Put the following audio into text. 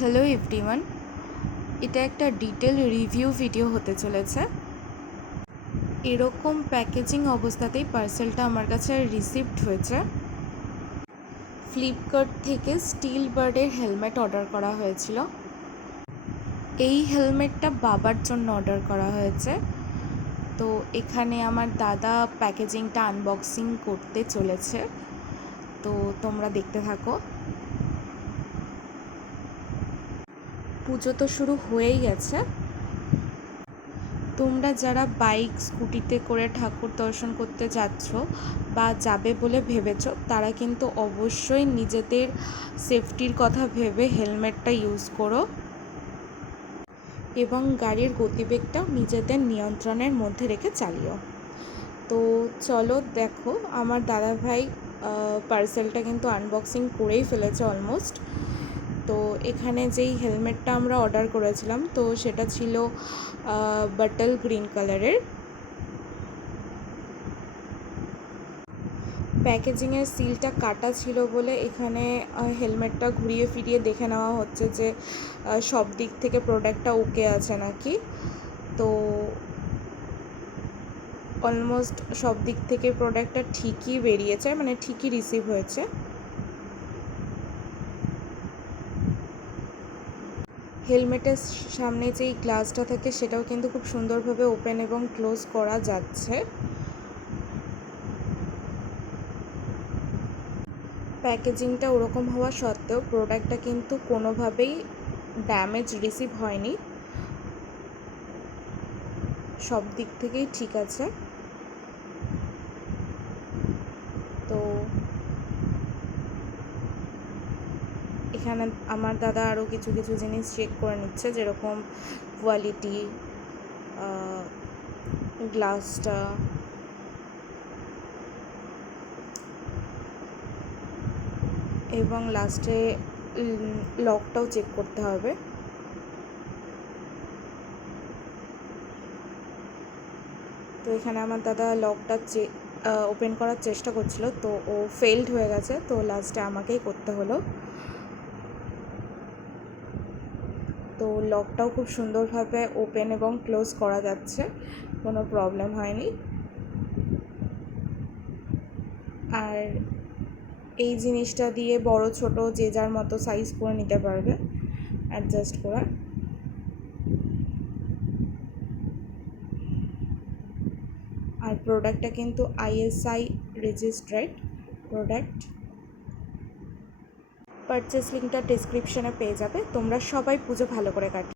Hello everyone, এটা একটা detail review video হতে চলেছে। এরকম প্যাকেজিং অবস্থাতেই পার্সেলটা আমার কাছে রিসিভড হয়েছে। ফ্লিপকার্ট থেকে স্টিল বার্ডের হেলমেট অর্ডার করা হয়েছিল। এই হেলমেটটা বাবার জন্য অর্ডার করা হয়েছে। তো এখানে আমার দাদা প্যাকেজিংটা আনবক্সিং করতে চলেছে, তো তোমরা দেখতে থাকো। পুজো তো শুরু হয়েই গেছে। তোমরা যারা বাইক স্কুটিতে করে ঠাকুর দর্শন করতে যাচ্ছ বা যাবে বলে ভেবেছো, তারা কিন্তু অবশ্যই নিজেদের সেফটির কথা ভেবে হেলমেটটা ইউজ করো এবং গাড়ির গতিবেগটাও নিজেদের নিয়ন্ত্রণের মধ্যে রেখে চালিও। তো চলো দেখো, আমার দাদাভাই পার্সেলটা কিন্তু আনবক্সিং করেই ফেলেছে অলমোস্ট। তো এখানে যেই হেলমেটটা আমরা অর্ডার করেছিলাম, তো সেটা ছিল বাটল গ্রিন কালারের। প্যাকেজিংয়ের সিলটা কাটা ছিল বলে এখানে হেলমেটটা ঘুরিয়ে ফিরিয়ে দেখে নেওয়া হচ্ছে যে সব দিক থেকে প্রোডাক্টটা ওকে আছে নাকি। তো অলমোস্ট সব দিক থেকে প্রোডাক্টটা ঠিকই বেরিয়েছে, মানে ঠিকই রিসিভ হয়েছে। হেলমেটের সামনে যেই গ্লাসটা থাকে সেটাও কিন্তু খুব সুন্দরভাবে ওপেন এবং ক্লোজ করা যাচ্ছে। প্যাকেজিংটা ওরকম হওয়া সত্ত্বেও প্রোডাক্টটা কিন্তু কোনোভাবেই ড্যামেজ রিসিভ হয়নি, সব দিক থেকেই ঠিক আছে। তো এখানে আমার দাদা আরও কিছু কিছু জিনিস চেক করে নিচ্ছে, যেরকম কোয়ালিটি, গ্লাসটা, এবং লাস্টে লকটাও চেক করতে হবে। তো এখানে আমার দাদা লকটা ওপেন করার চেষ্টা করছিল, তো ও ফেলড হয়ে গেছে, তো লাস্টে আমাকেই করতে হলো। তো লকটাও খুব সুন্দরভাবে ওপেন এবং ক্লোজ করা যাচ্ছে, কোনো প্রবলেম হয়নি। আর এই জিনিসটা দিয়ে বড় ছোট যে যার মতো সাইজ করে নিতে পারবে, অ্যাডজাস্ট করে। আর প্রোডাক্টটা কিন্তু ISI রেজিস্ট্রার্ড প্রোডাক্ট। পারচেস লিঙ্কটা ডেসক্রিপশনে পেয়ে যাবে। তোমরা সবাই পুজো ভালো করে কাটিও।